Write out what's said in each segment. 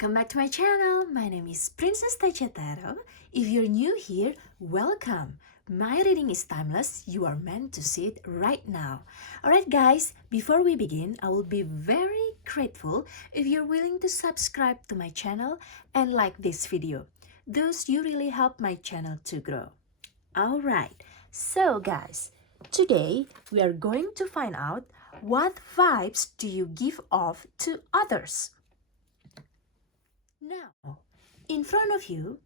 Welcome back to my channel. My name is Princess Tacha. If you're new here, welcome. My reading is timeless. You are meant to see it right now. Alright guys, before we begin, I will be very grateful if you're willing to subscribe to my channel and like this video. Thus, you really help my channel to grow. Alright, so guys, today we are going to find out what vibes do you give off to others. Now, in front of you,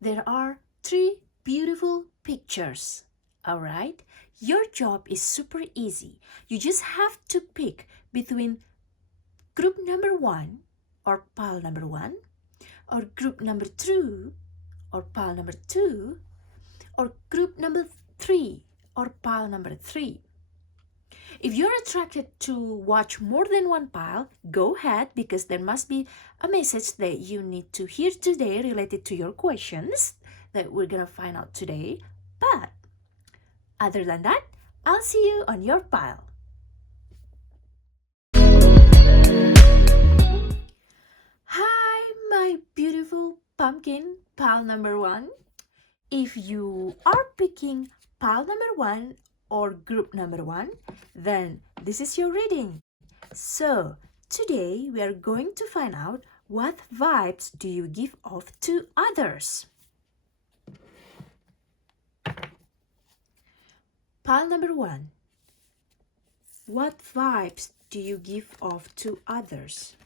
there are three beautiful pictures. Alright, your job is super easy. You just have to pick between group number 1 or pile number 1, or group number 2 or pile number 2, or group number 3 or pile number 3. If you're attracted to watch more than one pile, go ahead because there must be a message that you need to hear today related to your questions that we're gonna find out today. But other than that, I'll see you on your pile. Hi, my beautiful pumpkin, pile number 1. If you are picking pile number 1 or group number 1, then this is your reading. So today we are going to find out what vibes do you give off to others. Pile number 1. What vibes do you give off to others?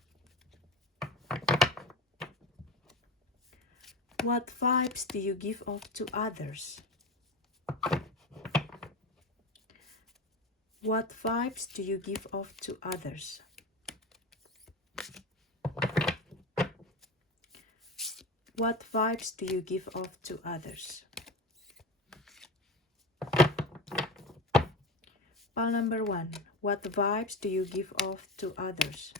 What vibes do you give off to others? What vibes do you give off to others? What vibes do you give off to others? Pile number 1. What vibes do you give off to others?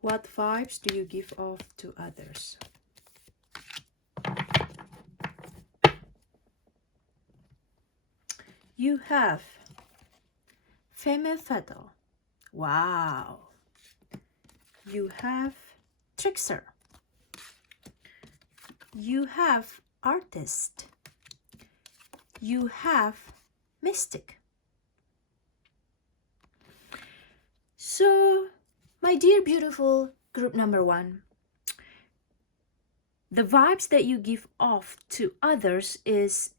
What vibes do you give off to others? You have Femme Fatale. Wow. You have Trickster. You have Artist. You have Mystic. So, my dear beautiful group number 1, the vibes that you give off to others is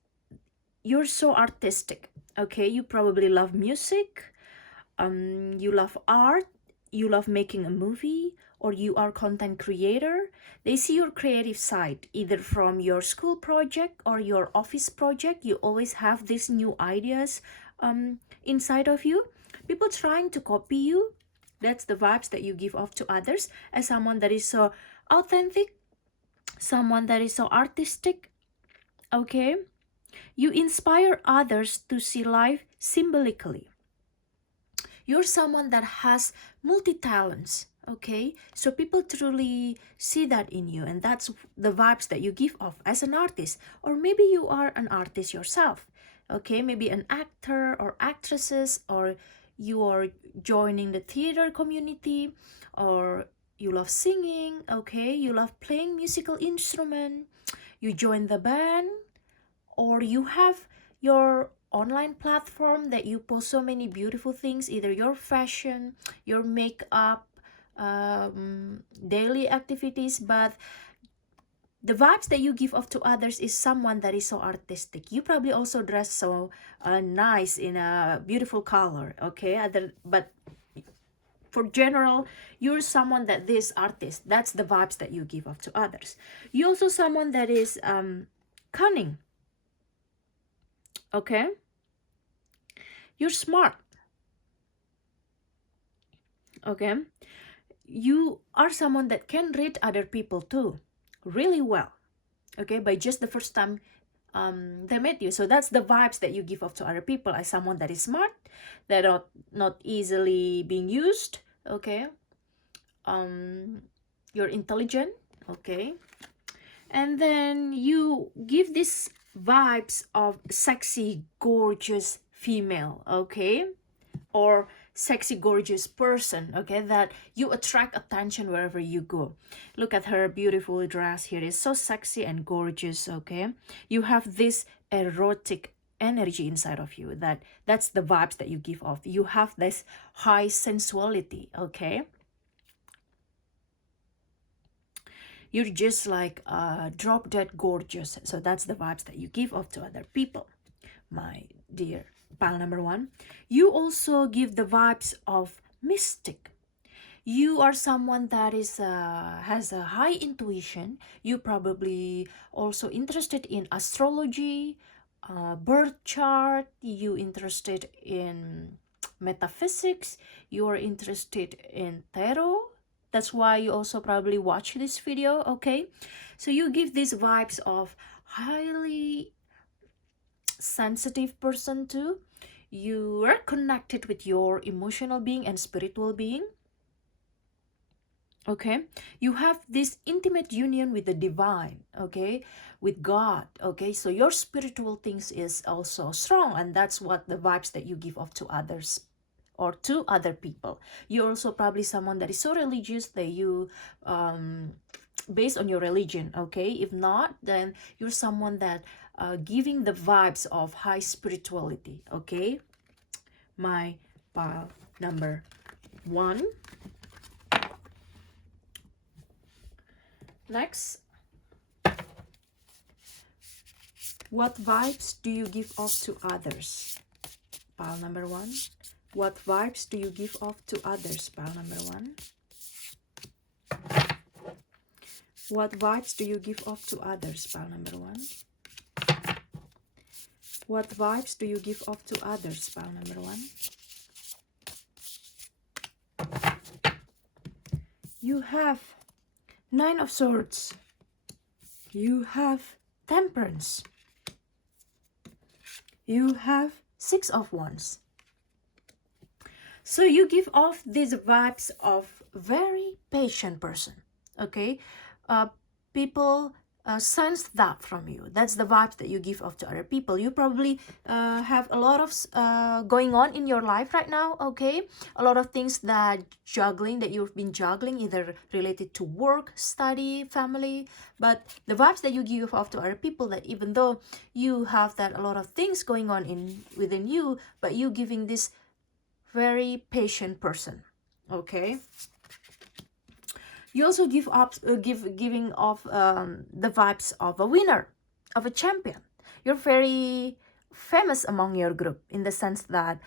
you're so artistic. Okay, you probably love music, you love art, you love making a movie, or you are content creator. They see your creative side either from your school project or your office project. You always have these new ideas inside of you. People trying to copy you. That's the vibes that you give off to others as someone that is so authentic, someone that is so artistic. Okay, you inspire others to see life symbolically. You're someone that has multi-talents, okay? So people truly see that in you, and that's the vibes that you give off as an artist. Or maybe you are an artist yourself, okay? Maybe an actor or actresses, or you are joining the theater community, or you love singing, okay? You love playing musical instrument, you join the band, or you have your online platform that you post so many beautiful things, either your fashion, your makeup, daily activities. But the vibes that you give off to others is someone that is so artistic. You probably also dress so nice in a beautiful color, okay? But for general, you're someone that this artist, that's the vibes that you give off to others. You're also someone that is cunning, okay? You're smart, okay? You are someone that can read other people too, really well, okay? By just the first time they met you. So that's the vibes that you give off to other people as someone that is smart, that are not easily being used, okay? You're intelligent, okay? And then you give this vibes of sexy, gorgeous female, okay? Or sexy, gorgeous person, okay, that you attract attention wherever you go. Look at her beautiful dress here. It's so sexy and gorgeous, okay? You have this erotic energy inside of you. That's the vibes that you give off. You have this high sensuality, okay? You're just like drop dead gorgeous. So that's the vibes that you give off to other people, my dear pile number one. You also give the vibes of mystic. You are someone that is has a high intuition. You probably also interested in astrology, birth chart. You interested in metaphysics. You are interested in tarot. That's why you also probably watch this video, okay? So you give these vibes of highly sensitive person too. You are connected with your emotional being and spiritual being, okay? You have this intimate union with the divine, okay, with God, okay? So your spiritual things is also strong, and that's what the vibes that you give off to others or to other people. You're also probably someone that is so religious that you based on your religion, okay? If not, then you're someone that giving the vibes of high spirituality, okay? My pile number one. Next, what vibes do you give off to others? Pile number one. What vibes do you give off to others? Pile number one. What vibes do you give off to others? Pile number one. What vibes do you give off to others? Pile number one. You have Nine of Swords. You have Temperance. You have Six of Wands. So you give off these vibes of very patient person, okay? People sense that from you. That's the vibes that you give off to other people. You probably have a lot of going on in your life right now, okay? A lot of things that you've been juggling, either related to work, study, family. But the vibes that you give off to other people, that even though you have that a lot of things going on within you, but you giving this very patient person, okay? You also giving off the vibes of a winner, of a champion. You're very famous among your group in the sense that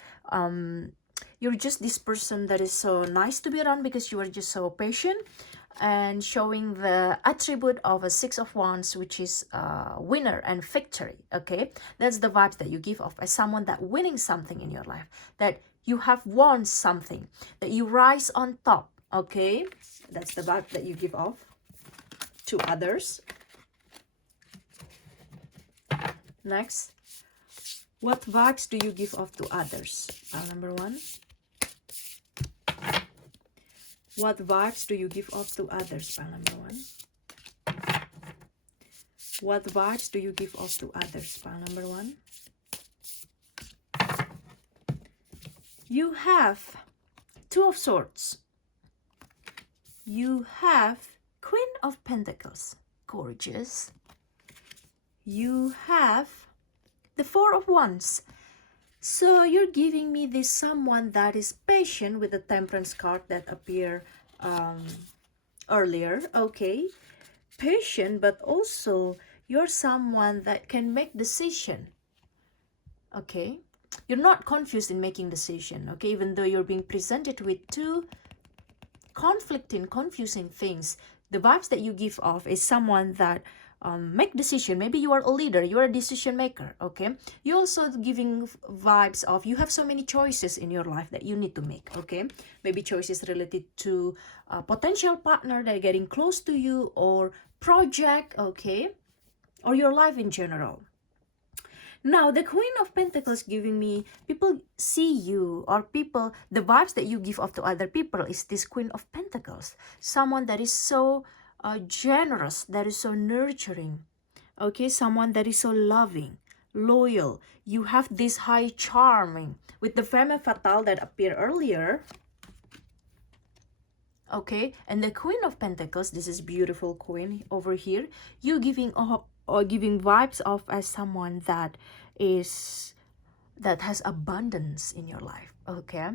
you're just this person that is so nice to be around because you are just so patient, and showing the attribute of a Six of Wands, which is winner and victory, okay? That's the vibes that you give off as someone that winning something in your life, that you have won something, that you rise on top, okay? That's the vibe that you give off to others. Next, what vibes do you give off to others? Pile number one. What vibes do you give off to others? Pile number one. What vibes do you give off to others? Pile number one. You have Two of Swords. You have Queen of Pentacles. Gorgeous. You have the Four of Wands. So you're giving me this someone that is patient with the Temperance card that appeared earlier, okay? Patient, but also you're someone that can make decision, okay? You're not confused in making decision, okay? Even though you're being presented with two conflicting, confusing things, the vibes that you give off is someone that make decision. Maybe you are a leader, you are a decision maker, okay? You also giving vibes of you have so many choices in your life that you need to make, okay? Maybe choices related to a potential partner that are getting close to you, or project, okay? Or your life in general. Now, the Queen of Pentacles giving me, people see you, or people, the vibes that you give off to other people is this Queen of Pentacles. Someone that is so generous, that is so nurturing, okay? Someone that is so loving. loyal. You have this high charming. With the femme fatale that appeared earlier, okay, and the Queen of Pentacles, this is beautiful queen over here, you giving or giving vibes of as someone that has abundance in your life. Okay,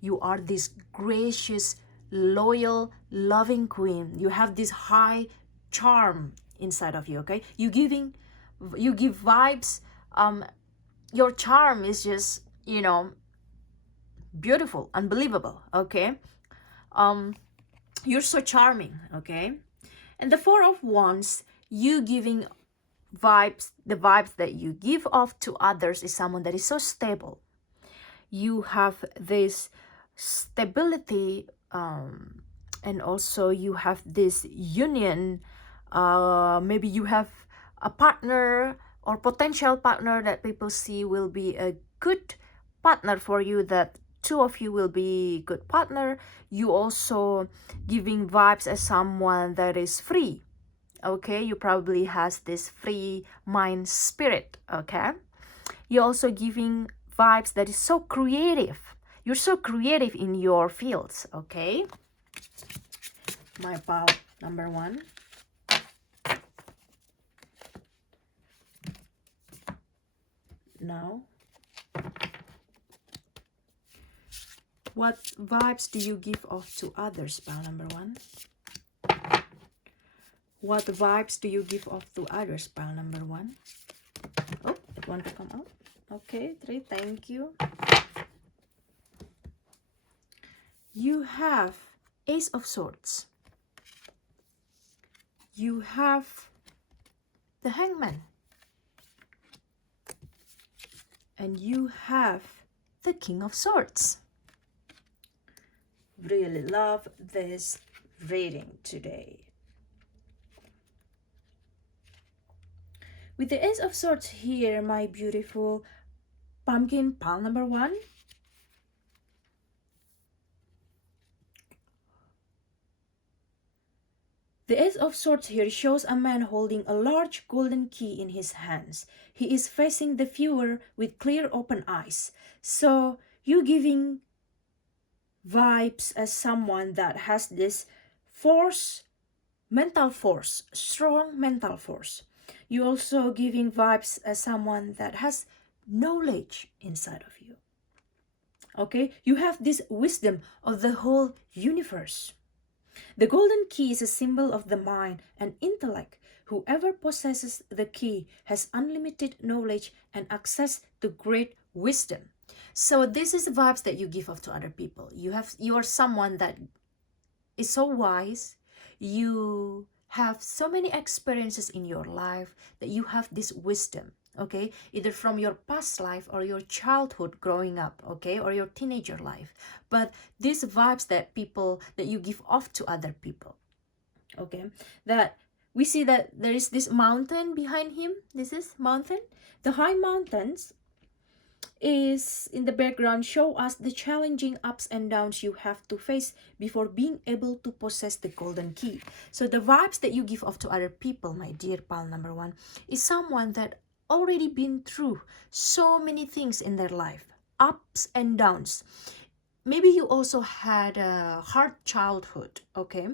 you are this gracious, loyal, loving queen. You have this high charm inside of you. Okay, you give vibes. Your charm is just, you know, beautiful, unbelievable. Okay, you're so charming. Okay, and the Four of Wands, you giving vibes, the vibes that you give off to others is someone that is so stable. You have this stability, and also you have this union. Maybe you have a partner or potential partner that people see will be a good partner for you, that two of you will be good partner. You also giving vibes as someone that is free. Okay, you probably has this free mind spirit. Okay, you're also giving vibes that is so creative. You're so creative in your fields. Okay, my pal number one. Now, what vibes do you give off to others, pal number one? What vibes do you give off to others, pal number one? Oh, it want to come out. Okay, 3, thank you. You have Ace of Swords. You have the Hangman. And you have the King of Swords. Really love this reading today. With the Ace of Swords here, my beautiful pumpkin pal number one, the Ace of Swords here shows a man holding a large golden key in his hands. He is facing the viewer with clear open eyes. So you giving vibes as someone that has this force, mental force, strong mental force. You also giving vibes as someone that has knowledge inside of you. Okay, you have this wisdom of the whole universe. The golden key is a symbol of the mind and intellect. Whoever possesses the key has unlimited knowledge and access to great wisdom. So this is the vibes that you give off to other people. You are someone that is so wise. You have so many experiences in your life that you have this wisdom. Okay, either from your past life or your childhood growing up, okay, or your teenager life. But these vibes that you give off to other people, okay, that we see that there is this mountain behind him. This is mountain. The high mountains is in the background show us the challenging ups and downs you have to face before being able to possess the golden key. So the vibes that you give off to other people, my dear pal number one, is someone that already been through so many things in their life, ups and downs. Maybe you also had a hard childhood, okay,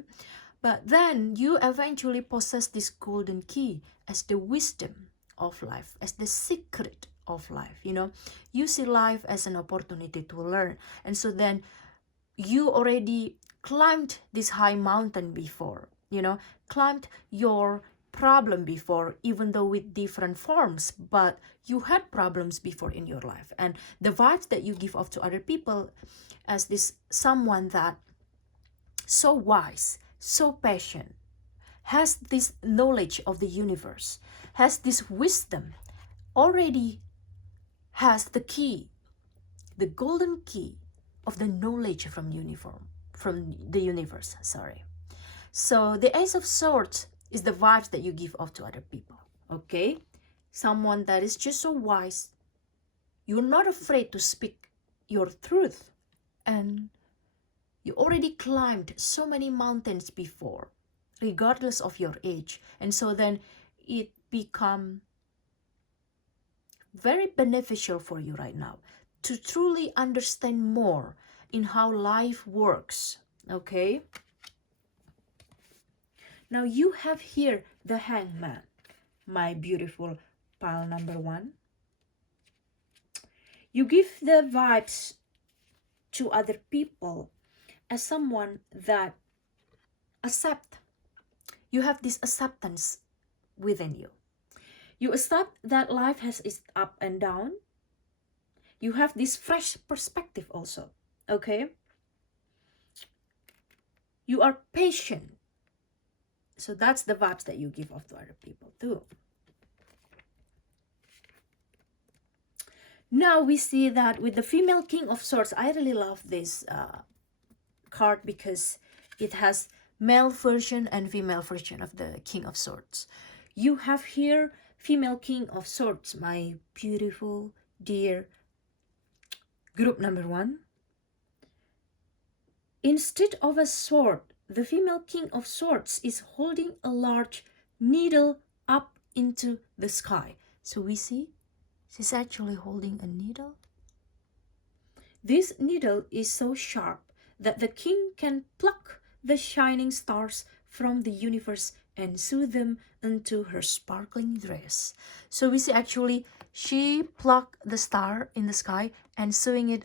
but then you eventually possess this golden key as the wisdom of life, as the secret of life. You know, you see life as an opportunity to learn, and so then you already climbed this high mountain before, you know, climbed your problem before, even though with different forms, but you had problems before in your life. And the vibes that you give off to other people as this someone that so wise, so patient, has this knowledge of the universe, has this wisdom, already has the key, the golden key of the knowledge from the universe, sorry. So the Ace of Swords is the vibes that you give off to other people, okay? Someone that is just so wise. You're not afraid to speak your truth. And you already climbed so many mountains before, regardless of your age. And so then it become very beneficial for you right now to truly understand more in how life works, okay? Now you have here the Hangman, my beautiful pile number 1. You give the vibes to other people as someone that accept. You have this acceptance within you. You accept that life has its up and down. You have this fresh perspective also, okay? You are patient. So that's the vibes that you give off to other people too. Now we see that with the female King of Swords, I really love this card because it has male version and female version of the King of Swords. You have here female King of Swords, my beautiful, dear group number 1. Instead of a sword, the female King of Swords is holding a large needle up into the sky. So we see she's actually holding a needle. This needle is so sharp that the king can pluck the shining stars from the universe and sew them into her sparkling dress. So we see actually she plucked the star in the sky and sewing it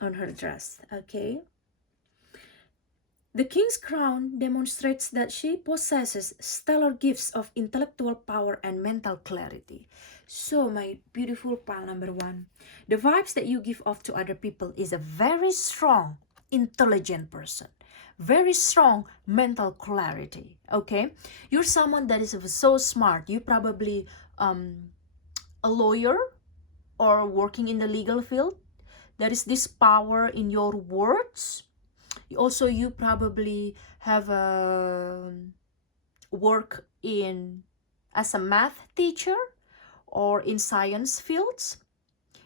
on her dress, okay? The king's crown demonstrates that she possesses stellar gifts of intellectual power and mental clarity. So my beautiful pile number 1, the vibes that you give off to other people is a very strong, intelligent person. Very strong mental clarity, okay? You're someone that is so smart. You probably a lawyer or working in the legal field. There is this power in your words. Also, you probably have a work in as a math teacher or in science fields.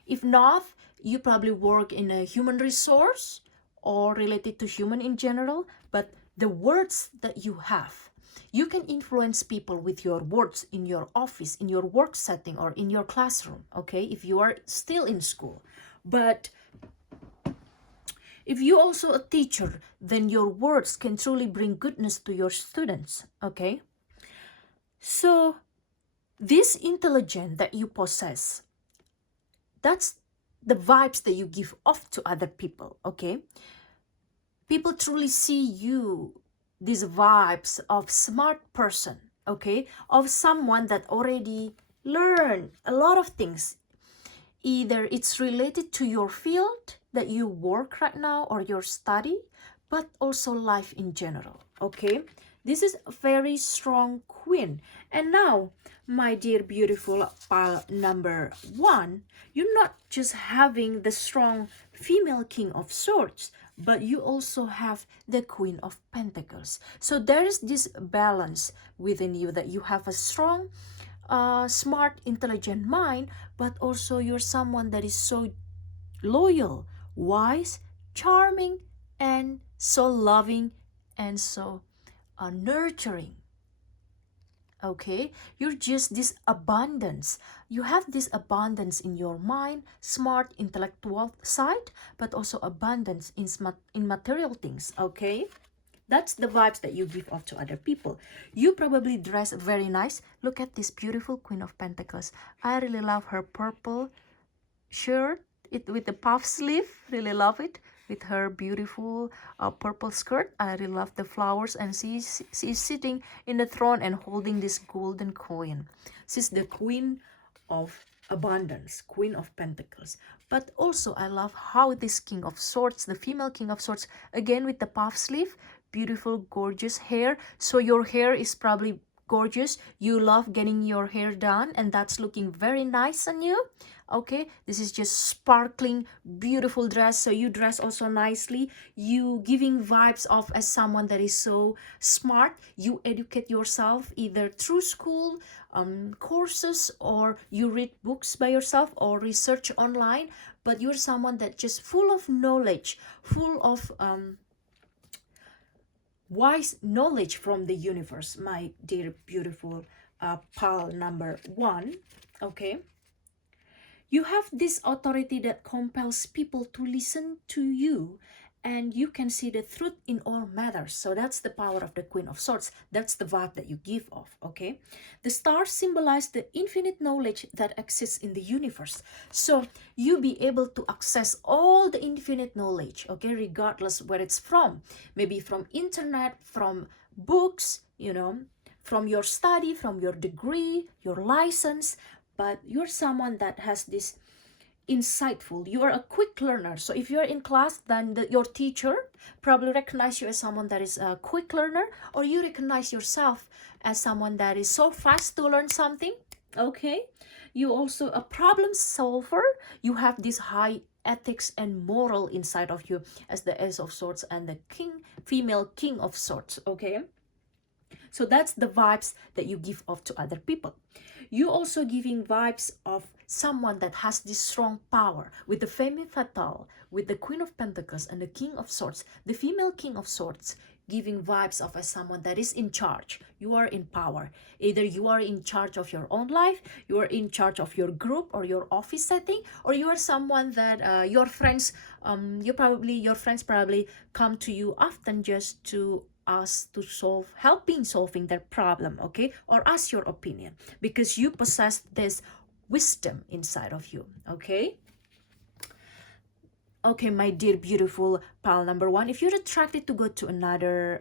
If not, you probably work in a human resource or related to human in general. But the words that you have, you can influence people with your words in your office, in your work setting, or in your classroom, okay, if you are still in school. But if you also a teacher, then your words can truly bring goodness to your students, okay? So this intelligence that you possess, that's the vibes that you give off to other people, okay? People truly see you, these vibes of smart person, okay? Of someone that already learned a lot of things. Either it's related to your field that you work right now or your study, but also life in general, okay? This is a very strong queen. And now, my dear beautiful pile number 1, you're not just having the strong female King of Swords, but you also have the Queen of Pentacles. So there is this balance within you that you have a strong, smart, intelligent mind, but also you're someone that is so loyal, wise, charming, and so loving and so nurturing. Okay, you're just this abundance. You have this abundance in your mind, smart, intellectual side, but also abundance in material things. Okay, that's the vibes that you give off to other people. You probably dress very nice. Look at this beautiful Queen of Pentacles. I really love her purple shirt, it with the puff sleeve. Really love it. With her beautiful purple skirt. I really love the flowers, and she's sitting in the throne and holding this golden coin. She's the Queen of Abundance, Queen of Pentacles. But also I love how this King of Swords, the female King of Swords, again with the puff sleeve, beautiful gorgeous hair. So your hair is probably gorgeous. You love getting your hair done, and that's looking very nice on you. Okay, this is just sparkling beautiful dress. So you dress also nicely. You giving vibes of as someone that is so smart. You educate yourself either through school courses, or you read books by yourself or research online, but you're someone that just full of knowledge, full of wise knowledge from the universe, my dear beautiful pal number 1. Okay, You have this authority that compels people to listen to you, and you can see the truth in all matters. So that's the power of the Queen of Swords. That's the vibe that you give off, okay? The stars symbolize the infinite knowledge that exists in the universe. So you be able to access all the infinite knowledge, okay, regardless where it's from. Maybe from internet, from books, you know, from your study, from your degree, your license, but you're someone that has this insightful. You are a quick learner. So if you're in class, then your teacher probably recognize you as someone that is a quick learner, or you recognize yourself as someone that is so fast to learn something. Okay, you also a problem solver. You have this high ethics and moral inside of you as the Ace of Swords and the female King of Swords. Okay, so that's the vibes that you give off to other people. You also giving vibes of someone that has this strong power. With the Femme Fatale, with the Queen of Pentacles and the King of Swords, the female King of Swords giving vibes of as someone that is in charge. You are in power. Either you are in charge of your own life, you are in charge of your group or your office setting, or you are someone that your friends probably come to you often just to ask to solving their problem, okay, or ask your opinion because you possess this wisdom inside of you. Okay, my dear beautiful pile number one, if you're attracted to go to another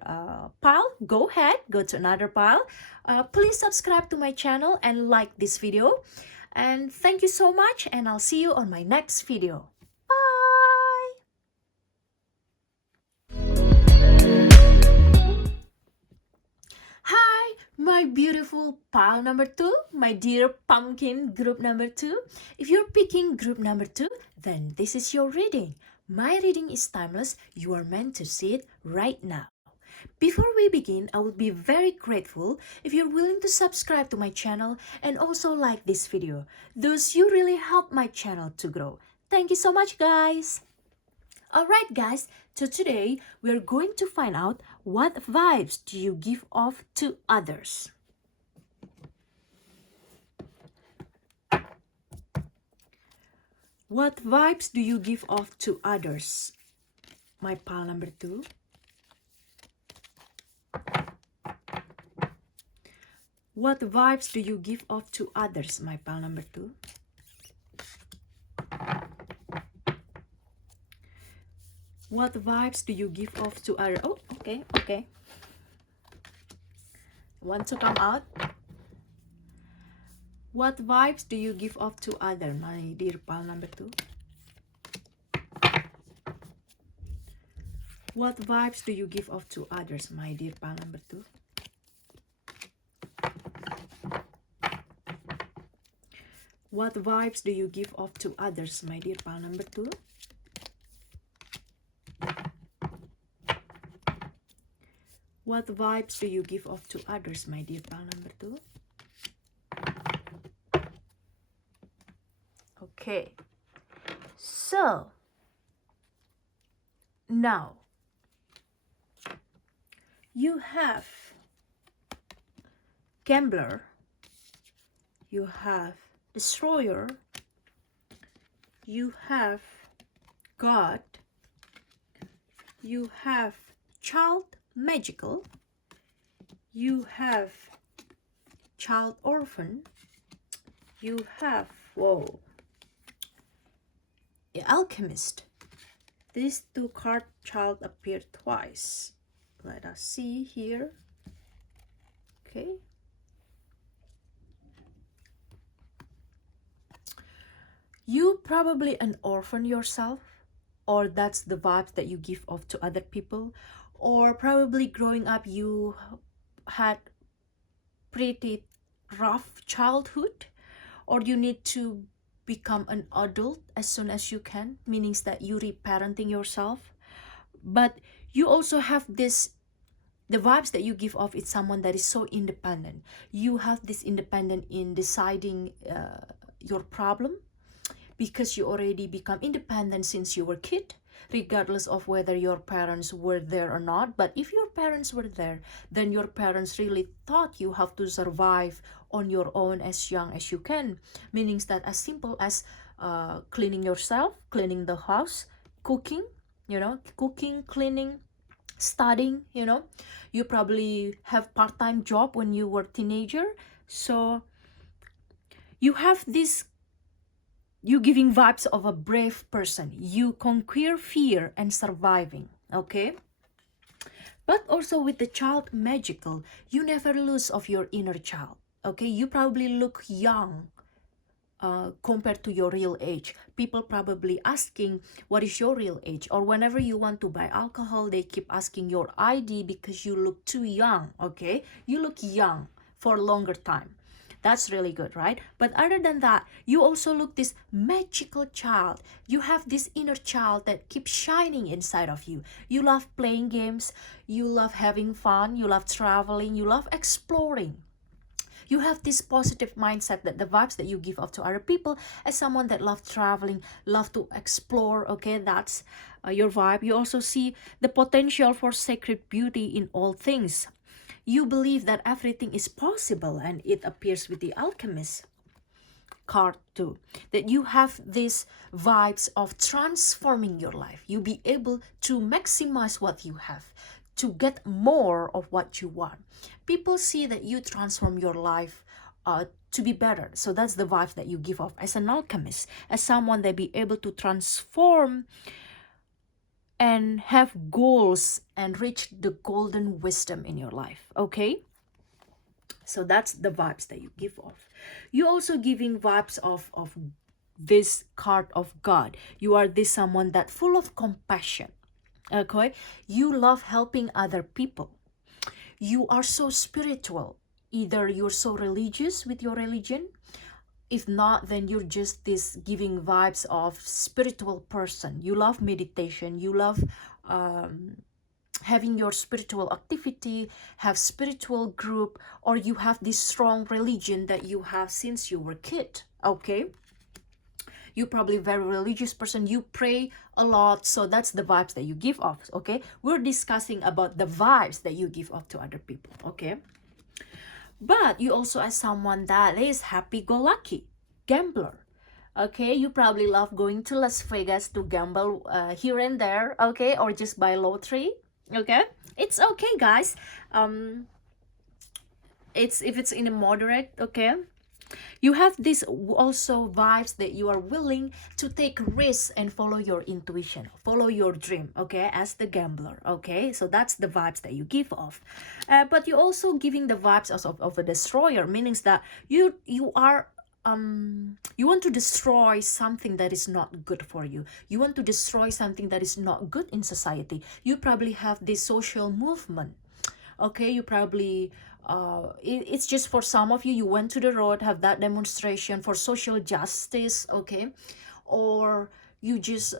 pile, go ahead, go to another pile. Please subscribe to my channel and like this video, and thank you so much, and I'll see you on my next video. Bye. Hi, my beautiful pile number two, my dear pumpkin group number two. If you're picking group number two, then this is your reading. My reading is timeless. You are meant to see it right now. Before we begin, I would be very grateful if you're willing to subscribe to my channel and also like this video. Thus, you really help my channel to grow. Thank you so much, guys. Alright guys, so today we're going to find out what vibes do you give off to others. What vibes do you give off to others? My pile number two. What vibes do you give off to others? My pile number two. What vibes do you give off to others? Oh, okay. Want to come out? What vibes do you give off to others, my dear pal number two? What vibes do you give off to others, my dear pal number two? What vibes do you give off to others, my dear pal number two? What vibes do you give off to others, my dear pal number two? Okay, so now you have Gambler, you have Destroyer, you have God, you have Child Magical, you have Child Orphan, you have, whoa, the Alchemist. These two card child appear twice. Let us see here. Okay. You probably an orphan yourself, or that's the vibes that you give off to other people, or probably growing up you had pretty rough childhood, or you need to become an adult as soon as you can, meaning that you reparenting yourself. But you also have this, the vibes that you give off is someone that is so independent. You have this independent in deciding your problem, because you already become independent since you were a kid. regardless of whether your parents were there or not. But if your parents were there, then your parents really taught you how to survive on your own as young as you can. Meaning that as simple as cleaning yourself, cleaning the house, cooking, cooking, cleaning, studying, you probably have part-time job when you were teenager. So you have this, you giving vibes of a brave person. You conquer fear and surviving, okay? But also with the child magical, you never lose of your inner child, okay? You probably look young compared to your real age. People probably asking, what is your real age? Or whenever you want to buy alcohol, they keep asking your ID because you look too young, okay? You look young for a longer time. That's really good, right? But other than that, you also look this magical child. You have this inner child that keeps shining inside of you. You love playing games. You love having fun. You love traveling. You love exploring. You have this positive mindset that the vibes that you give off to other people as someone that loves traveling, love to explore, okay? That's your vibe. You also see the potential for sacred beauty in all things. You believe that everything is possible, and it appears with the alchemist card too, that you have these vibes of transforming your life. You be able to maximize what you have, to get more of what you want. People see that you transform your life to be better. So that's the vibes that you give off as an alchemist, as someone that be able to transform and have goals and reach the golden wisdom in your life, okay? So that's the vibes that you give off. You also giving vibes of this card of God. You are this someone that full of compassion, okay? You love helping other people. You are so spiritual. Either you're so religious with your religion. If not, then you're just this giving vibes of spiritual person. You love meditation. You love having your spiritual activity, have spiritual group, or you have this strong religion that you have since you were a kid, okay? You probably very religious person. You pray a lot. So that's the vibes that you give off, okay? We're discussing about the vibes that you give off to other people, okay? But you also are someone that is happy-go-lucky, gambler, okay? You probably love going to Las Vegas to gamble here and there, okay? Or just buy lottery, okay? It's okay, guys. It's if it's in a moderate, okay? You have this also vibes that you are willing to take risks and follow your intuition, follow your dream, okay, as the gambler, okay? So that's the vibes that you give off. But you also giving the vibes of a destroyer, meaning that you are you want to destroy something that is not good for you. You want to destroy something that is not good in society. You probably have this social movement, okay? You probably it's just for some of you, you went to the road, have that demonstration for social justice, okay? Or you just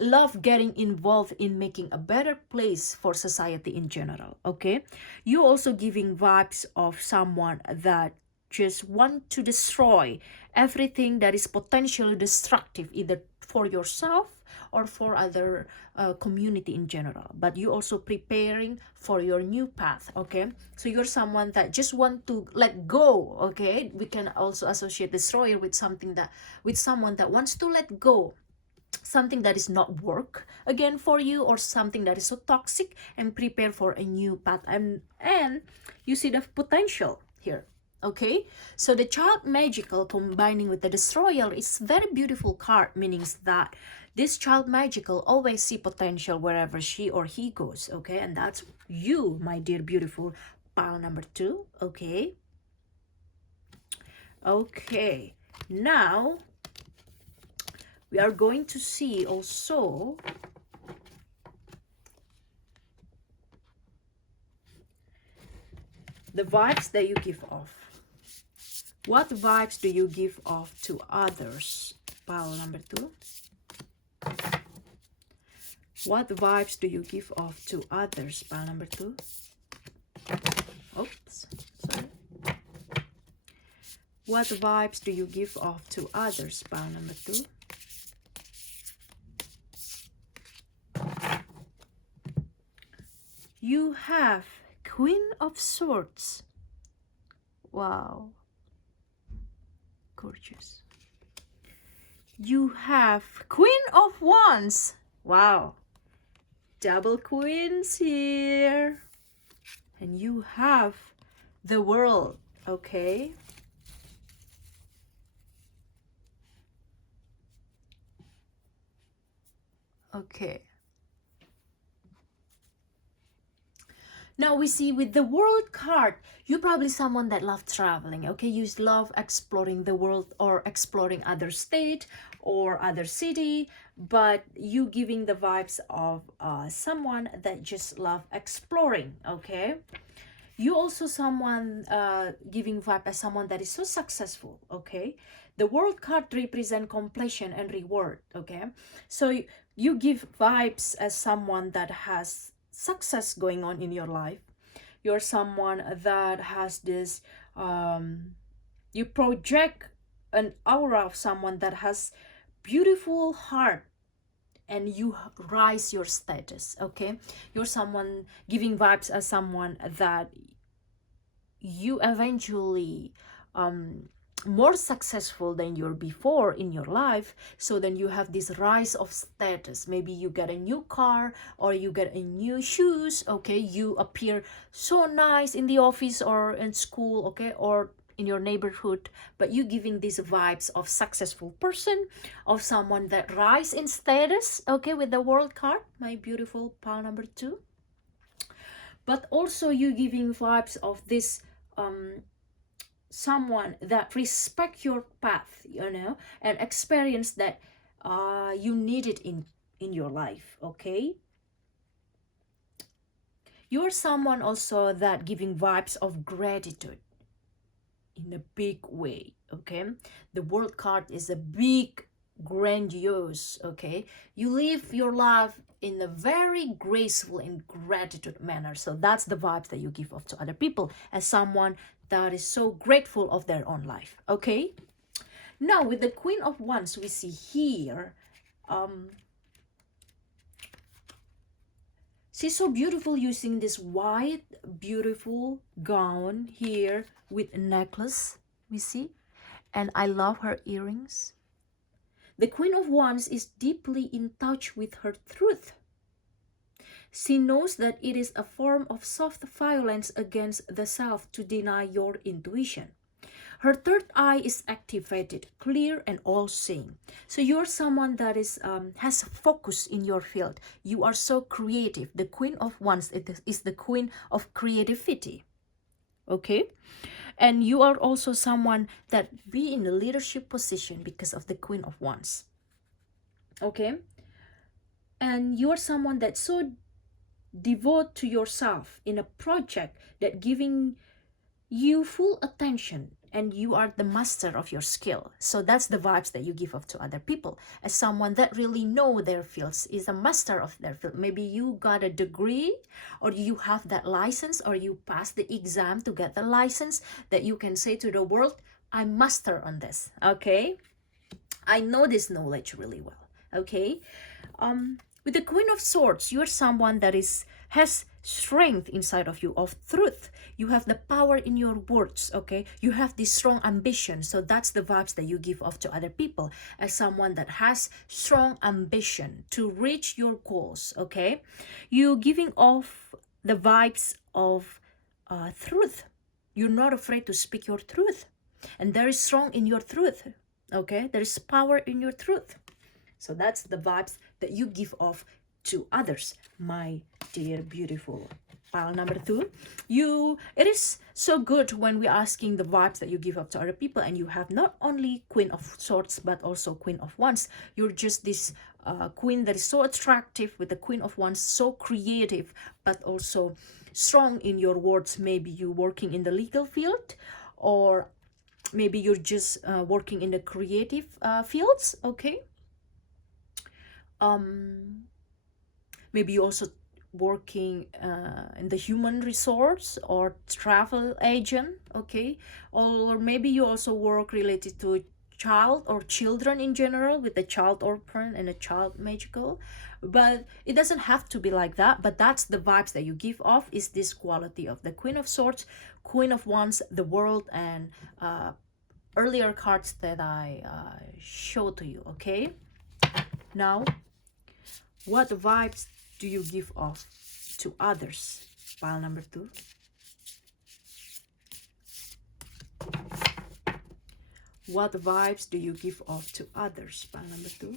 love getting involved in making a better place for society in general, okay? You also giving vibes of someone that just want to destroy everything that is potentially destructive, either for yourself or for other community in general. But you also preparing for your new path, okay? So you're someone that just want to let go, okay? We can also associate destroyer with someone that wants to let go something that is not work again for you, or something that is so toxic, and prepare for a new path. And you see the potential here, okay? So the child magical combining with the destroyer is very beautiful card, meaning that this child magical always see potential wherever she or he goes, okay? And that's you, my dear beautiful pile number 2, okay? Okay, now we are going to see also the vibes that you give off. What vibes do you give off to others? Pile number 2. What vibes do you give off to others? Pile number 2. Oops, sorry. What vibes do you give off to others? Pile number 2. You have Queen of Swords. Wow, gorgeous. You have Queen of Wands. Wow, double queens here. And you have the World, okay? Okay. Now we see with the World card, you're probably someone that loves traveling, okay? You love exploring the world or exploring other state or other city, but you giving the vibes of someone that just love exploring, okay? You also someone giving vibe as someone that is so successful, okay? The World card represent completion and reward, okay? So you give vibes as someone that has success going on in your life. You're someone that has this you project an aura of someone that has beautiful heart, and you rise your status, okay? You're someone giving vibes as someone that you eventually more successful than you were before in your life. So then you have this rise of status. Maybe you get a new car or you get a new shoes, okay? You appear so nice in the office or in school, okay? Or in your neighborhood, but you giving these vibes of successful person, of someone that rise in status, okay? With the World card, my beautiful pile number 2. But also you giving vibes of this someone that respect your path, you know, and experience that you needed in your life, okay? You're someone also that giving vibes of gratitude in a big way, okay? The World card is a big, grandiose, okay? You live your life in a very graceful and gratitude manner. So that's the vibes that you give off to other people as someone that is so grateful of their own life, okay? Now with the Queen of Wands, we see here she's so beautiful using this white beautiful gown here with a necklace, we see, and I love her earrings. The Queen of Wands is deeply in touch with her truth. She knows that it is a form of soft violence against the self to deny your intuition. Her third eye is activated, clear and all-seeing. So you're someone that is has focus in your field. You are so creative. The Queen of Wands is the queen of creativity. Okay? And you are also someone that be in a leadership position because of the Queen of Wands. Okay? And you are someone that's so devote to yourself in a project that giving you full attention, and you are the master of your skill. So that's the vibes that you give off to other people as someone that really know their fields, is a master of their field. Maybe you got a degree or you have that license or you passed the exam to get the license that you can say to the world, I'm master on this, okay? I know this knowledge really well, okay? With the Queen of Swords, you're someone that has strength inside of you, of truth. You have the power in your words, okay? You have this strong ambition. So that's the vibes that you give off to other people as someone that has strong ambition to reach your goals, okay? You giving off the vibes of truth. You're not afraid to speak your truth. And there is strong in your truth, okay? There is power in your truth. So that's the vibes that you give off to others, my dear beautiful pile number 2. It is so good when we're asking the vibes that you give up to other people, and you have not only Queen of Swords but also Queen of Wands. You're just this queen that is so attractive with the Queen of Wands, so creative but also strong in your words. Maybe you working in the legal field, or maybe you're just working in the creative fields, okay? Maybe you also working in the human resource or travel agent, okay? Or maybe you also work related to child or children in general, with the child orphan and a child magical. But it doesn't have to be like that, but that's the vibes that you give off, is this quality of the Queen of Swords, Queen of Wands, the World, and earlier cards that I showed to you. Okay, now what vibes do you give off to others? Pile number 2. What vibes do you give off to others? Pile number 2.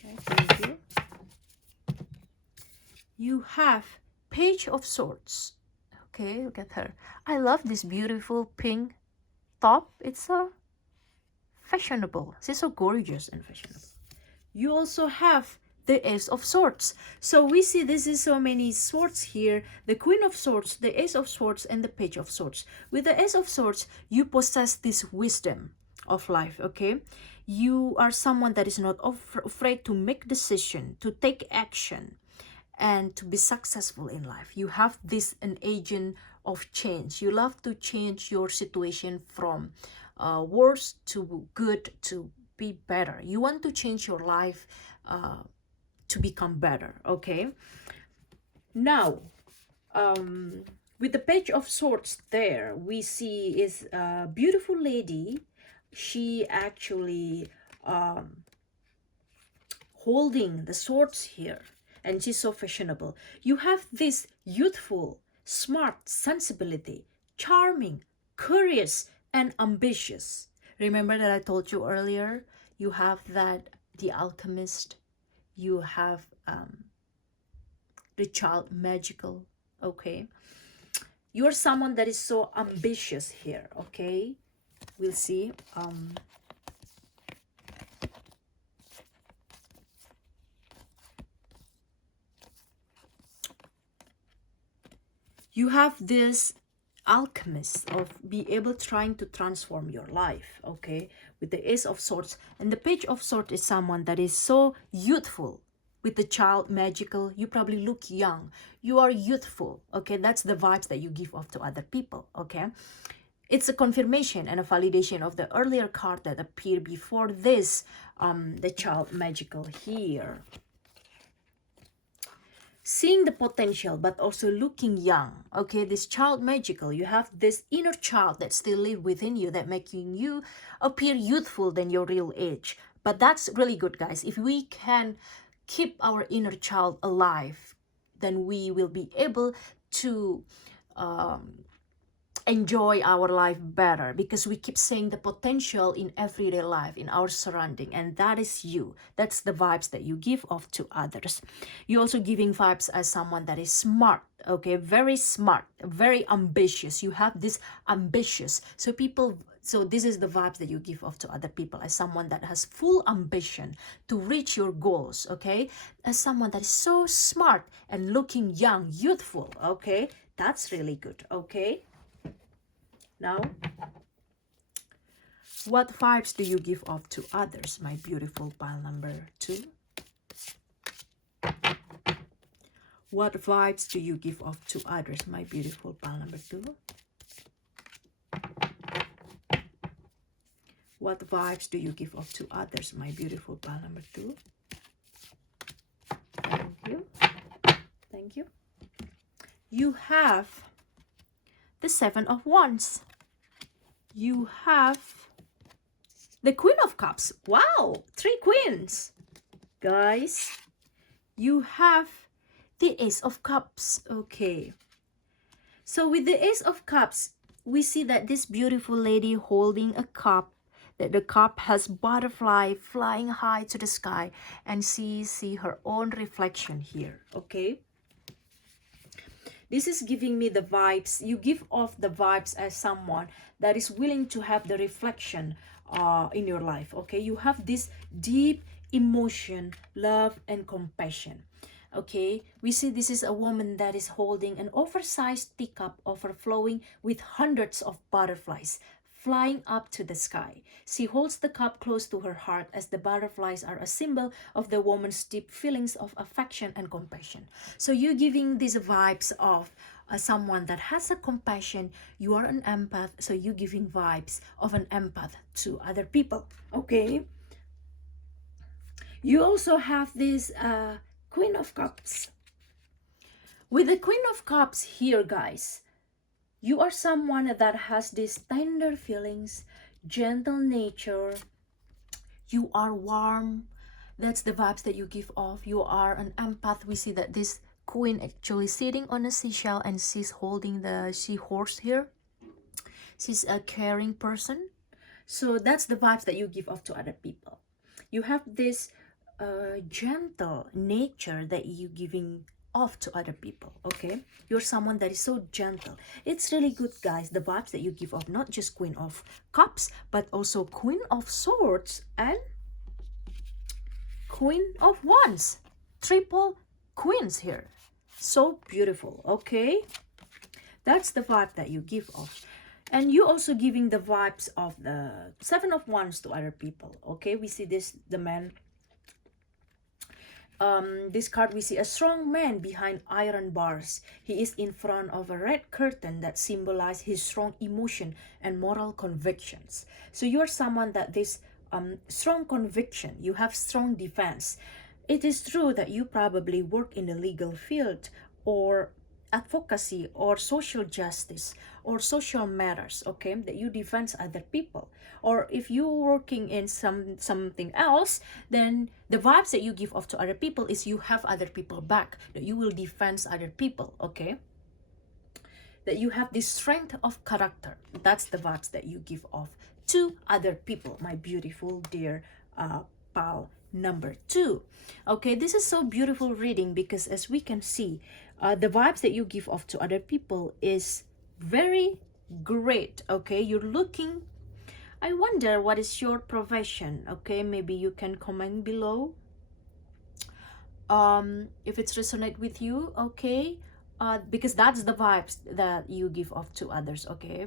Okay, thank you. You have Page of Swords. Okay, look at her. I love this beautiful pink top. It's so fashionable. She's so gorgeous and fashionable. You also have the Ace of Swords. So we see this is so many swords here. The Queen of Swords, the Ace of Swords, and the Page of Swords. With the Ace of Swords, you possess this wisdom of life, okay? You are someone that is not afraid to make decision, to take action, and to be successful in life. You have this an agent of change. You love to change your situation from worse to good, to be better. You want to change your life to become better, okay? Now, with the Page of Swords there, we see is a beautiful lady. She actually holding the swords here, and she's so fashionable. You have this youthful, smart sensibility, charming, curious, and ambitious. Remember that I told you earlier, you have that the alchemist, you have the child magical, okay? You're someone that is so ambitious here, okay? We'll see. You have this alchemist of be able trying to transform your life, okay, with the Ace of Swords. And the Page of Swords is someone that is so youthful. With the child magical, you probably look young, you are youthful, okay? That's the vibes that you give off to other people, okay? It's a confirmation and a validation of the earlier card that appeared before this, the child magical here. Seeing the potential, but also looking young, okay? This child magical, you have this inner child that still live within you, that making you appear youthful than your real age. But that's really good, guys. If we can keep our inner child alive, then we will be able to enjoy our life better, because we keep seeing the potential in everyday life, in our surrounding, and that is you. That's the vibes that you give off to others. You're also giving vibes as someone that is smart, okay? Very smart, very ambitious. You have this ambitious, so this is the vibes that you give off to other people, as someone that has full ambition to reach your goals, okay? As someone that is so smart and looking young, youthful, okay? That's really good, okay? Now, what vibes do you give off to others, my beautiful pile number 2? What vibes do you give off to others, my beautiful pile number 2? What vibes do you give off to others, my beautiful pile number 2? Thank you. Thank you. You have the Seven of Wands. You have the Queen of Cups. Wow, 3 queens. Guys, you have the Ace of Cups. Okay. So with the Ace of Cups, we see that this beautiful lady holding a cup, that the cup has butterfly flying high to the sky, and see her own reflection here, okay? This is giving me the vibes. You give off the vibes as someone that is willing to have the reflection in your life, okay? You have this deep emotion, love, and compassion, okay? We see this is a woman that is holding an oversized teacup overflowing with hundreds of butterflies flying up to the sky. She holds the cup close to her heart, as the butterflies are a symbol of the woman's deep feelings of affection and compassion. So you're giving these vibes of someone that has a compassion. You are an empath, so you're giving vibes of an empath to other people. Okay, you also have this Queen of Cups. With the Queen of Cups here, guys, you are someone that has these tender feelings, gentle nature. You are warm. That's the vibes that you give off. You are an empath. We see that this queen actually sitting on a seashell and she's holding the seahorse here. She's a caring person. So that's the vibes that you give off to other people. You have this gentle nature that you giving off to other people. Okay, you're someone that is so gentle. It's really good, guys, the vibes that you give off, not just Queen of Cups, but also Queen of Swords and Queen of Wands. Triple queens here. So beautiful. Okay, that's the vibe that you give off. And you also giving the vibes of the Seven of Wands to other people. Okay, we see this, the man. This card, we see a strong man behind iron bars. He is in front of a red curtain that symbolizes his strong emotion and moral convictions. So you're someone that this strong conviction, you have strong defense. It is true that you probably work in the legal field or advocacy or social justice or social matters, okay, that you defend other people. Or if you're working in something else, then the vibes that you give off to other people is you have other people back, that you will defend other people, okay, that you have this strength of character. That's the vibes that you give off to other people, my beautiful dear pal number 2. Okay, this is so beautiful reading because as we can see, the vibes that you give off to other people is very great. Okay, you're looking, I wonder what is your profession. Okay, maybe you can comment below if it's resonate with you. Okay, because that's the vibes that you give off to others. Okay,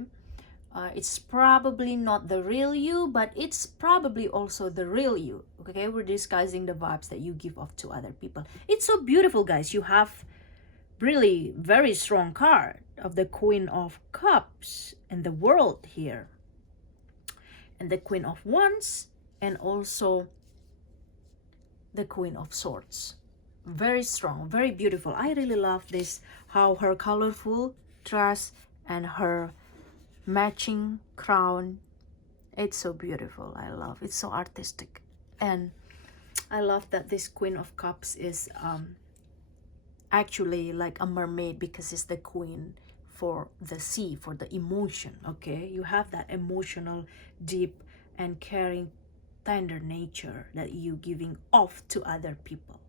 it's probably not the real you, but it's probably also the real you. Okay, we're disguising the vibes that you give off to other people. It's so beautiful, guys. You have really very strong card of the Queen of Cups and the World here, and the Queen of Wands, and also the Queen of Swords. Very strong, very beautiful. I really love this, how her colorful dress and her matching crown, it's so beautiful. I love it's so artistic. And I love that this Queen of Cups is actually like a mermaid because it's the queen for the sea, for the emotion. Okay, you have that emotional, deep and caring, tender nature that you giving off to other people.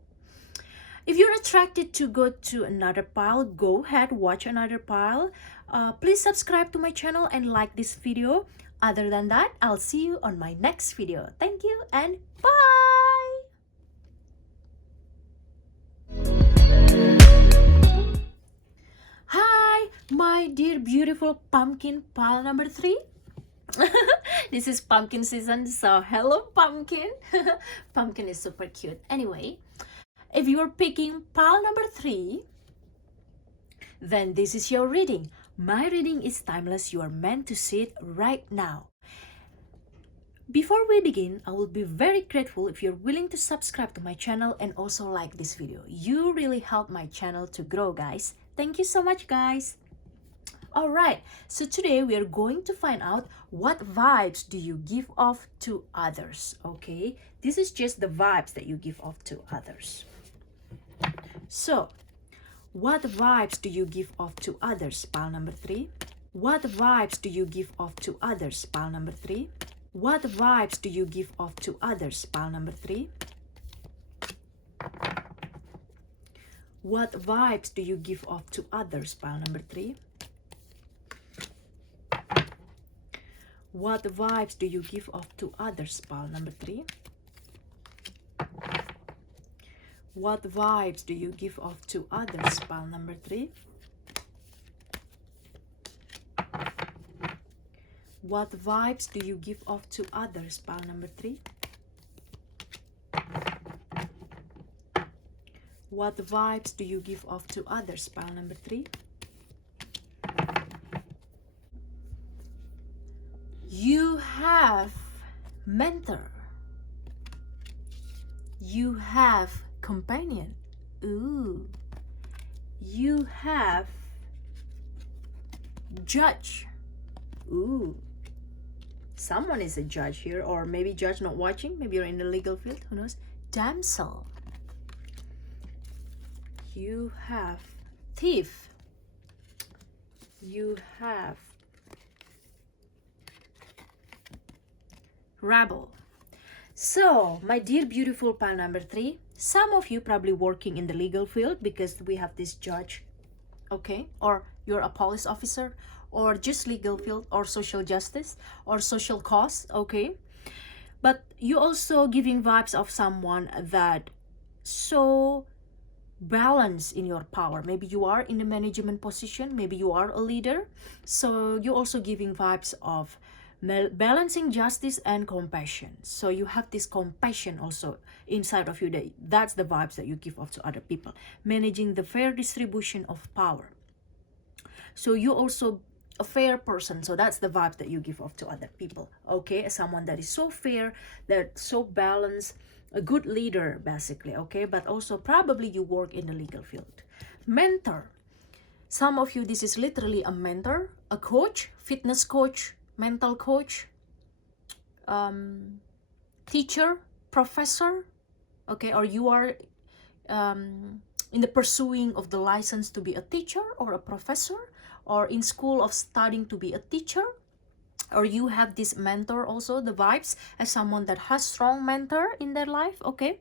If you're attracted to go to another pile, go ahead, watch another pile. Please subscribe to my channel and like this video. Other than that, I'll see you on my next video. Thank you and bye! Hi, my dear beautiful pumpkin pile number 3. This is pumpkin season, so hello pumpkin. Pumpkin is super cute. Anyway, if you are picking pile number 3, then this is your reading. My reading is timeless. You are meant to see it right now. Before we begin, I will be very grateful if you're willing to subscribe to my channel and also like this video. You really help my channel to grow, guys. Thank you so much, guys. Alright, so today we are going to find out what vibes do you give off to others, okay? This is just the vibes that you give off to others. So, what vibes do you give off to others, pile number 3? What vibes do you give off to others, pile number 3? What vibes do you give off to others, pile number 3? What vibes do you give off to others, pile number 3? What vibes do you give off to others, pile number 3? What vibes do you give off to others, pile number 3? What vibes do you give off to others, pile number 3? What vibes do you give off to others, pile number 3? have mentor. You have companion. Ooh. You have judge. Ooh. Someone is a judge here, or maybe judge not watching. Maybe you're in the legal field. Who knows? Damsel. You have thief. You have rebel. So, my dear beautiful pile number 3, some of you probably working in the legal field because we have this judge, okay? Or you're a police officer, or just legal field, or social justice, or social cause, okay? But you also giving vibes of someone that so balance in your power. Maybe you are in a management position, maybe you are a leader, so you're also giving vibes of balancing justice and compassion. So you have this compassion also inside of you. That's the vibes that you give off to other people, managing the fair distribution of power. So you also a fair person, so that's the vibes that you give off to other people, okay? As someone that is so fair, that so balanced, a good leader basically, okay? But also probably you work in the legal field. Mentor. Some of you, this is literally a mentor, a coach, fitness coach, mental coach, teacher, professor, okay? Or you are in the pursuing of the license to be a teacher or a professor, or in school of studying to be a teacher, or you have this mentor also, the vibes as someone that has strong mentor in their life, okay?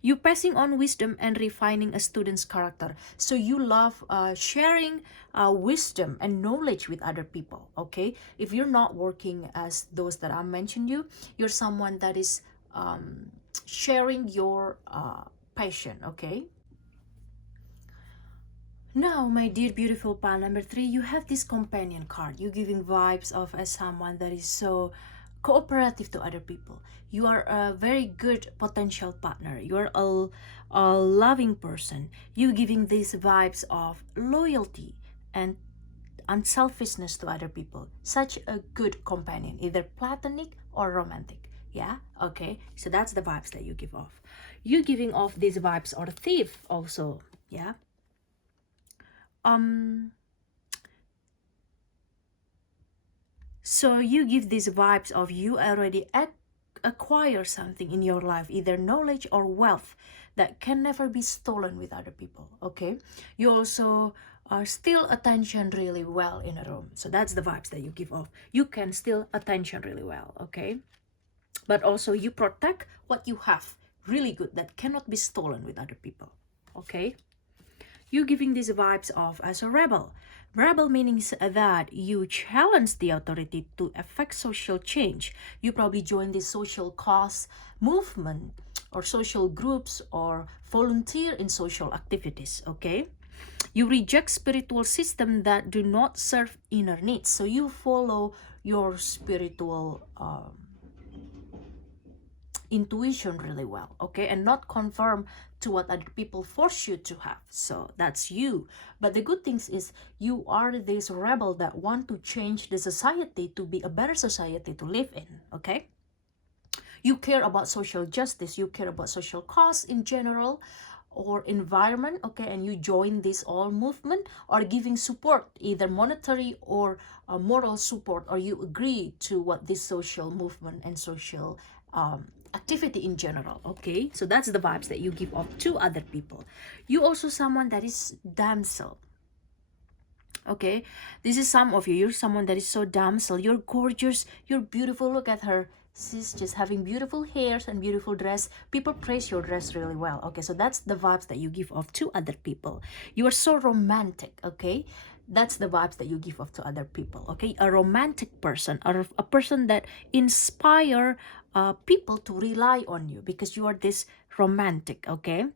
You passing on wisdom and refining a student's character. So you love sharing wisdom and knowledge with other people, okay? If you're not working as those that I mentioned you're someone that is sharing your passion, okay? Now, my dear beautiful pal number 3, you have this companion card. You're giving vibes of as someone that is so cooperative to other people. You are a very good potential partner. You are a loving person. You're giving these vibes of loyalty and unselfishness to other people. Such a good companion, either platonic or romantic. Yeah, okay, so that's the vibes that you give off. You giving off these vibes or thief also. Yeah. So you give these vibes of you already acquire something in your life, either knowledge or wealth that can never be stolen with other people, okay? You also steal attention really well in a room. So that's the vibes that you give off. You can steal attention really well, okay? But also you protect what you have really good that cannot be stolen with other people, okay? You giving these vibes of as a rebel. Rebel means that you challenge the authority to affect social change. You probably join this social cause movement or social groups or volunteer in social activities, okay? You reject spiritual systems that do not serve inner needs. So you follow your spiritual intuition really well, okay, and not conform to what other people force you to have. So that's you. But the good things is you are this rebel that want to change the society to be a better society to live in, okay? You care about social justice, you care about social cause in general or environment, okay, and you join this all movement or giving support, either monetary or moral support, or you agree to what this social movement and social activity in general, okay? So that's the vibes that you give off to other people. You also someone that is damsel, okay? This is some of you. You're someone that is so damsel. You're gorgeous, you're beautiful. Look at her. She's just having beautiful hairs and beautiful dress. People praise your dress really well, okay? So that's the vibes that you give off to other people. You are so romantic, okay? That's the vibes that you give off to other people, okay? A romantic person, or a person that inspire people to rely on you because you are this romantic, okay?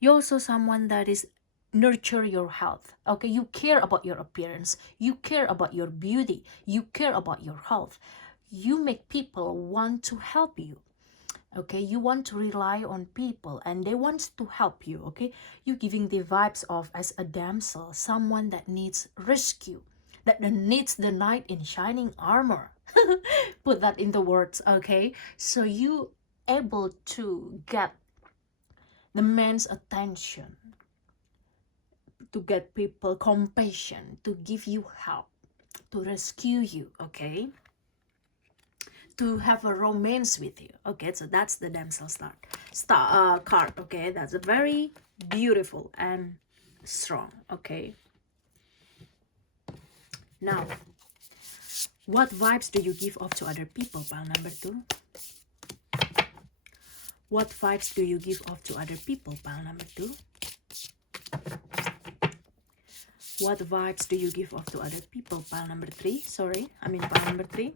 You're also someone that is nurture your health, okay? You care about your appearance, you care about your beauty, you care about your health. You make people want to help you, okay? You want to rely on people and they want to help you, okay? You giving the vibes of as a damsel, someone that needs rescue, that needs the knight in shining armor, put that into words, okay? So you able to get the man's attention, to get people compassion, to give you help, to rescue you, okay? To have a romance with you, okay? So that's the damsel card, okay? That's a very beautiful and strong, okay? Now, what vibes do you give off to other people, pile number 2? What vibes do you give off to other people, pile number 2? What vibes do you give off to other people, pile number 3? Pile number 3.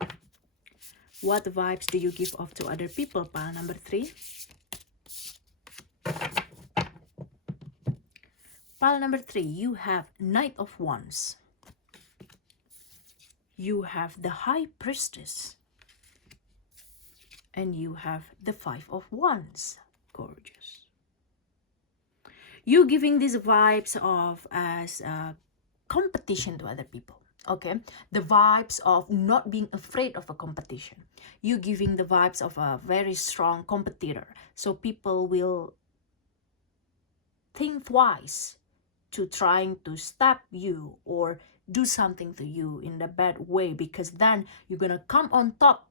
What vibes do you give off to other people, pile number 3? Pile number 3, you have Knight of Wands. You have the High Priestess. And you have the 5 of Wands. Gorgeous. You giving these vibes of as a competition to other people. Okay, the vibes of not being afraid of a competition. You giving the vibes of a very strong competitor. So people will think twice to trying to stop you or do something to you in a bad way, because then you're gonna come on top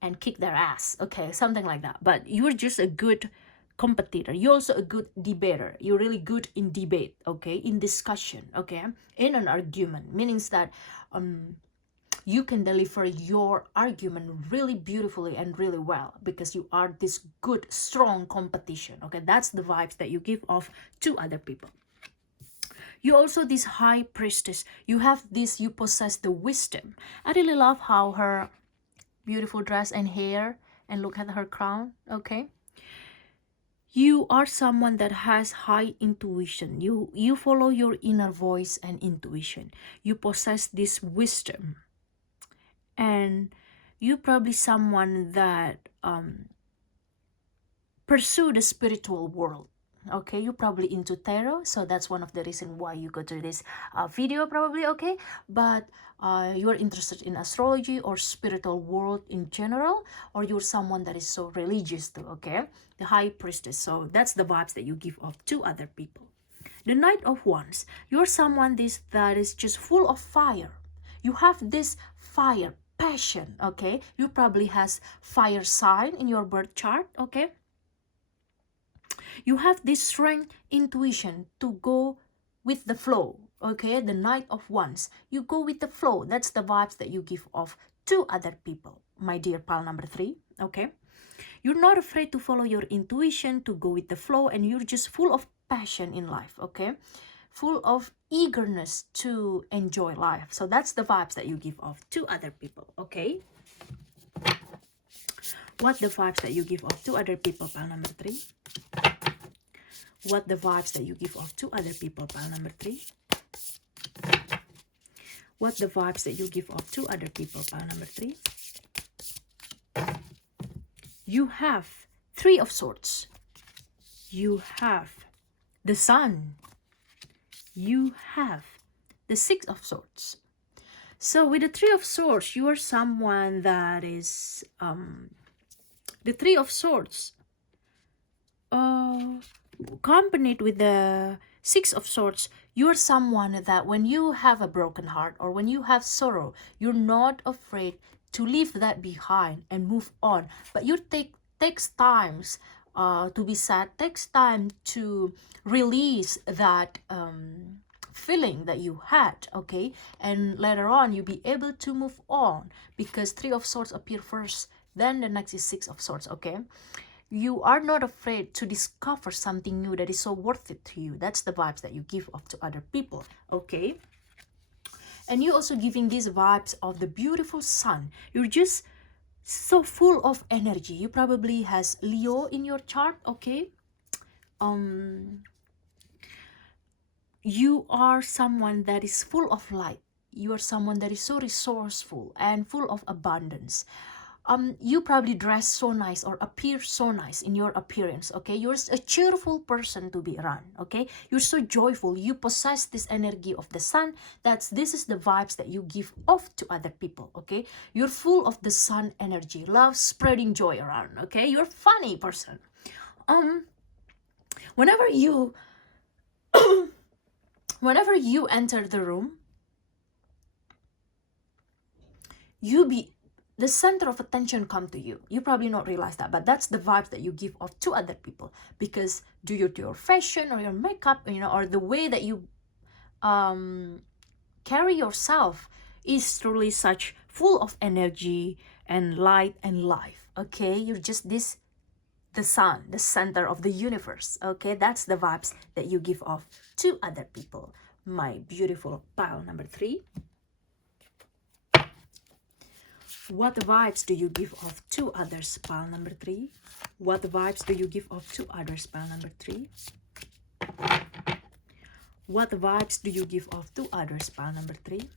and kick their ass, okay, something like that. But you're just a good competitor. You're also a good debater. You're really good in debate, okay, in discussion, okay, in an argument, means that you can deliver your argument really beautifully and really well, because you are this good strong competition, okay? That's the vibes that you give off to other people. You also this High Priestess. You have this, you possess the wisdom. I really love how her beautiful dress and hair, and look at her crown, okay? You are someone that has high intuition. You follow your inner voice and intuition. You possess this wisdom. And you probably someone that pursue the spiritual world. Okay, you're probably into tarot, so that's one of the reasons why you go to this video probably, okay? But you are interested in astrology or spiritual world in general, or you're someone that is so religious too, okay? The High Priestess, so that's the vibes that you give off to other people. The Knight of Wands, you're someone that is just full of fire. You have this fire, passion, okay? You probably has fire sign in your birth chart, okay? You have this strength, intuition to go with the flow, okay? The Knight of Wands, you go with the flow. That's the vibes that you give off to other people, my dear pal number 3, okay? You're not afraid to follow your intuition, to go with the flow, and you're just full of passion in life, okay? Full of eagerness to enjoy life. So that's the vibes that you give off to other people, okay? What the vibes that you give off to other people, pal number 3? What the vibes that you give off to other people, pile number 3? What the vibes that you give off to other people, pile number 3? You have 3 of Swords. You have the Sun. You have the 6 of Swords. So with the 3 of Swords, you are someone that is the 3 of Swords accompanied with the 6 of Swords. You're someone that when you have a broken heart or when you have sorrow, you're not afraid to leave that behind and move on. But you takes times to be sad, takes time to release that feeling that you had, okay? And later on, you'll be able to move on, because 3 of Swords appear first, then the next is 6 of Swords, okay? You are not afraid to discover something new that is so worth it to you. That's the vibes that you give off to other people, okay? And you also giving these vibes of the beautiful Sun. You're just so full of energy. You probably has Leo in your chart, okay? You are someone that is full of light. You are someone that is so resourceful and full of abundance. you probably dress so nice or appear so nice in your appearance, okay? You're a cheerful person to be around, okay? You're so joyful. You possess this energy of the sun. This is the vibes that you give off to other people, okay? You're full of the sun energy, love spreading joy around, okay? You're a funny person. Whenever you whenever you enter the room, the center of attention come to you. You probably not realize that, but that's the vibes that you give off to other people, because due to your fashion or your makeup, or the way that you carry yourself is truly such full of energy and light and life, okay? You're just the sun, the center of the universe, okay? That's the vibes that you give off to other people. My beautiful pile number 3. What vibes do you give off to others, pile number 3? What vibes do you give off to others, pile number 3? What vibes do you give off to others, pile number 3?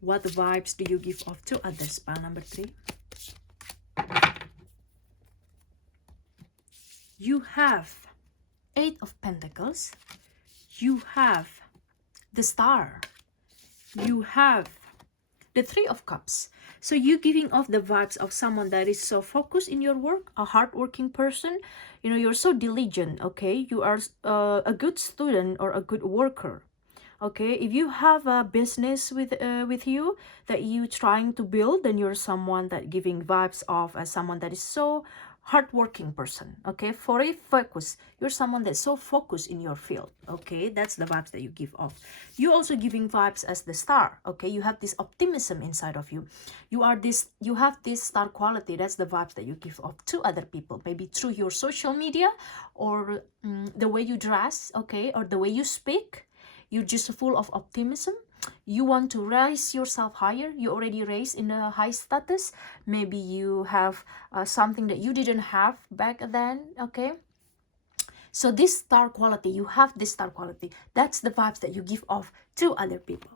What vibes do you give off to others, pile number 3? You have 8 of Pentacles. You have the Star. You have the 3 of Cups. So you giving off the vibes of someone that is so focused in your work, a hardworking person. You're so diligent, okay? You are a good student or a good worker, okay? If you have a business with you that you trying to build, then you're someone that giving vibes of as someone that is so hardworking person, okay? For a focus, you're someone that's so focused in your field, okay? That's the vibes that you give off. You also giving vibes as the Star, okay? You have this optimism inside of you. You have this star quality. That's the vibes that you give off to other people, maybe through your social media or the way you dress, okay? Or the way you speak. You're just full of optimism. You want to raise yourself higher. You already raised in a high status. Maybe you have something that you didn't have back then, okay? So this star quality, you have this star quality. That's the vibes that you give off to other people.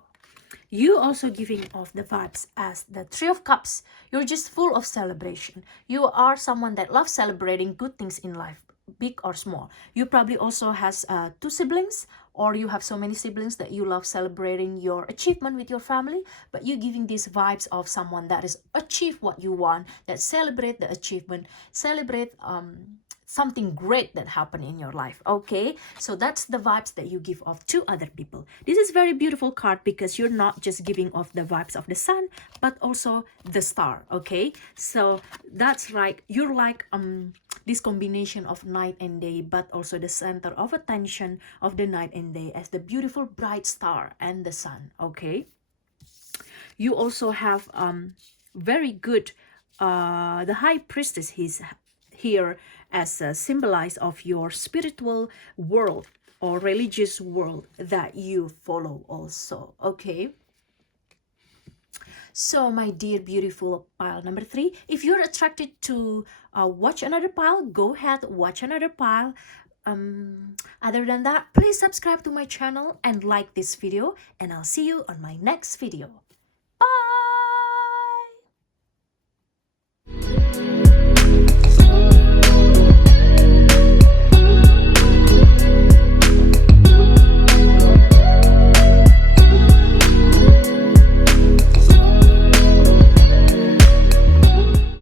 You also giving off the vibes as the 3 of Cups. You're just full of celebration. You are someone that loves celebrating good things in life, big or small. You probably also has 2 siblings, or you have so many siblings that you love celebrating your achievement with your family, but you giving these vibes of someone that is achieve what you want, that celebrate the achievement, celebrate something great that happened in your life, okay? So that's the vibes that you give off to other people. This is very beautiful card because you're not just giving off the vibes of the sun, but also the Star, okay? So that's right, you're like this combination of night and day, but also the center of attention of the night and day as the beautiful bright star and the sun, okay? You also have very good the High Priestess is here as a symbolize of your spiritual world or religious world that you follow also, okay? So my dear beautiful pile number 3, if you're attracted to watch another pile, go ahead, watch another pile. Other than that, please subscribe to my channel and like this video, and I'll see you on my next video.